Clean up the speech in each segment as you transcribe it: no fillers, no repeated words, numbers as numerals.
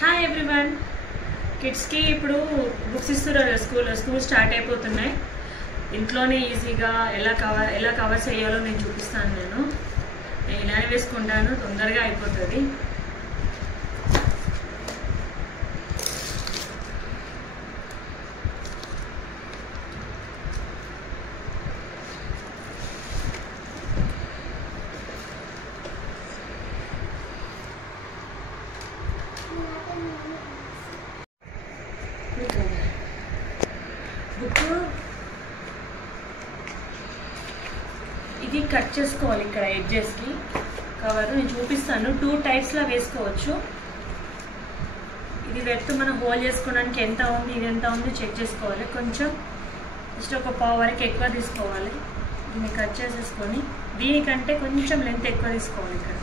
Hi everyone. కిడ్స్కి ఇప్పుడు books ఇస్తున్నారు స్కూల్ స్టార్ట్ అయిపోతున్నాయి. ఇంట్లోనే ఈజీగా ఎలా కవర్ చేయాలో నేను చూపిస్తాను. నేను ఇలానే వేసుకుంటాను, తొందరగా అయిపోతుంది. బుక్ ఇది కట్ చేసుకోవాలి. ఇక్కడ ఎడ్జెస్కి కవర్ నేను చూపిస్తాను. 2 టైప్స్లో వేసుకోవచ్చు. ఇది వెత్ మనం హోల్ చేసుకోవడానికి ఎంత ఉంది, ఇది ఎంత ఉంది చెక్ చేసుకోవాలి. కొంచెం జస్ట్ ఒక పావు వరకు ఎక్కువ తీసుకోవాలి. దీన్ని కట్ చేసేసుకొని దీనికంటే కొంచెం లెంత్ ఎక్కువ తీసుకోవాలి. ఇక్కడ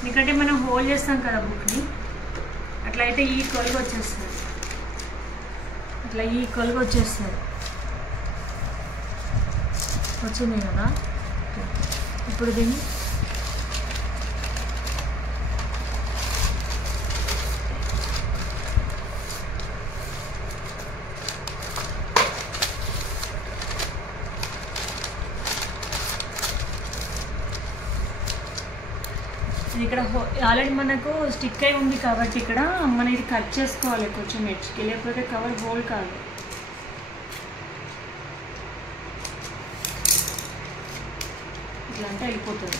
ఎందుకంటే మనం హోల్ చేస్తాం కదా బుక్ని, అట్లయితే ఈక్వల్గా వచ్చేస్తుంది. ఇట్లా ఈక్వల్గా వచ్చేస్తుంది. వచ్చింది కదా. ఇప్పుడు దీన్ని ఇక్కడ ఆల్రెడీ మనకు స్టిక్ అయి ఉంది కాబట్టి ఇక్కడ మనం ఇది కట్ చేసుకోవాలి కొంచెం ఎడ్జ్కి, లేకపోతే కవర్ హోల్ కాదు. ఇట్లా అంటే వెళ్ళిపోతుంది.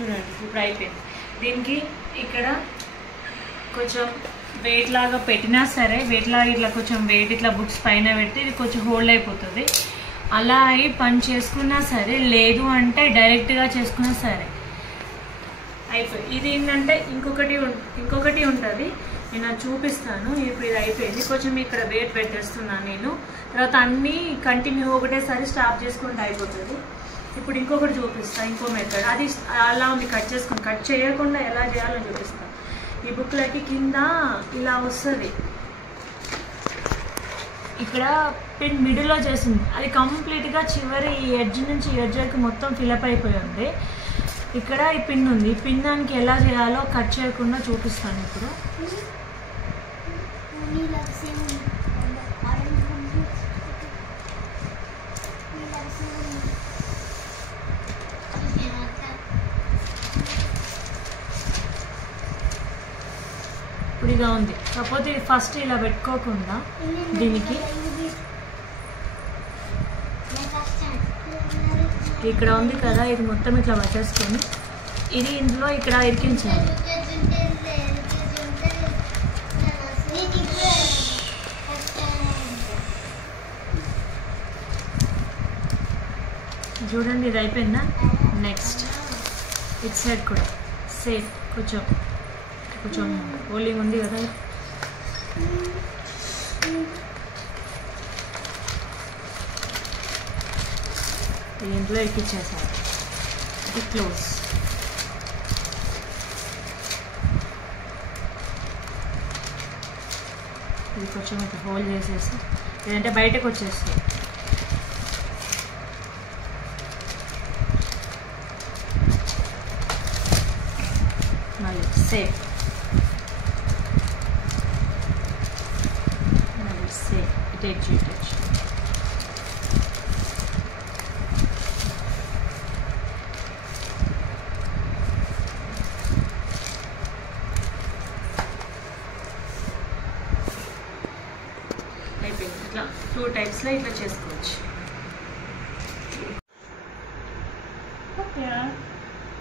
చూడండి ఇప్పుడు అయిపోయింది. దీనికి ఇక్కడ కొంచెం వెయిట్ లాగా పెట్టినా సరే, వెయిట్ లాగా ఇట్లా కొంచెం వెయిట్ ఇట్లా బుక్స్ పైన పెట్టి ఇది కొంచెం హోల్డ్ అయిపోతుంది. అలా అయి పని చేసుకున్నా సరే, లేదు అంటే డైరెక్ట్గా చేసుకున్నా సరే అయిపోయింది. ఇది ఏంటంటే ఇంకొకటి ఉంటుంది, నేను అది చూపిస్తాను. ఇప్పుడు ఇది అయిపోయింది. కొంచెం ఇక్కడ వెయిట్ పెట్టేస్తున్నాను నేను. తర్వాత అన్నీ కంటిన్యూ ఒకటేసారి స్టాప్ చేసుకుంటే అయిపోతుంది. ఇప్పుడు ఇంకొకటి చూపిస్తాను, ఇంకో మెథడ్. అది అలా ఉంది, కట్ చేయకుండా ఎలా చేయాలో చూపిస్తాను. ఈ బుక్లకి కింద ఇలా వస్తుంది. ఇక్కడ పిన్ మిడిల్లో చేసింది, అది కంప్లీట్గా చివరి ఈ ఎడ్జ్ నుంచి ఈ ఎడ్జ్ వరకు మొత్తం ఫిలప్ అయిపోయి ఉంది. ఇక్కడ ఈ పిన్ ఉంది. ఈ పిన్ దానికి ఎలా చేయాలో కట్ చేయకుండా చూపిస్తాను ఇప్పుడు. ఇప్పుడు ఇలా ఉంది. కాకపోతే ఇది ఫస్ట్ ఇలా పెట్టుకోకుండా దీనికి ఇక్కడ ఉంది కదా, ఇది మొత్తం ఇట్లా పట్టేసుకొని ఇది ఇందులో ఇక్కడ ఇరికించాలి. చూడండి ఇది అయిపోయిందా. నెక్స్ట్ ఇట్ సైడ్ కూడా సేఫ్ కొంచెం హోలింగ్ ఉంది కదా, దీంట్లో ఎక్కిచ్చేసారు. ఇది క్లోజ్. ఇది కొంచెం ఇట్లా హోల్డ్ చేసేసి, లేదంటే బయటకు వచ్చేస్తుంది. మళ్ళీ సేఫ్ ఇటేజ్ అయిపోయింది. ఇట్లా 2 టైప్స్లో ఇట్లా చేసుకోవచ్చు.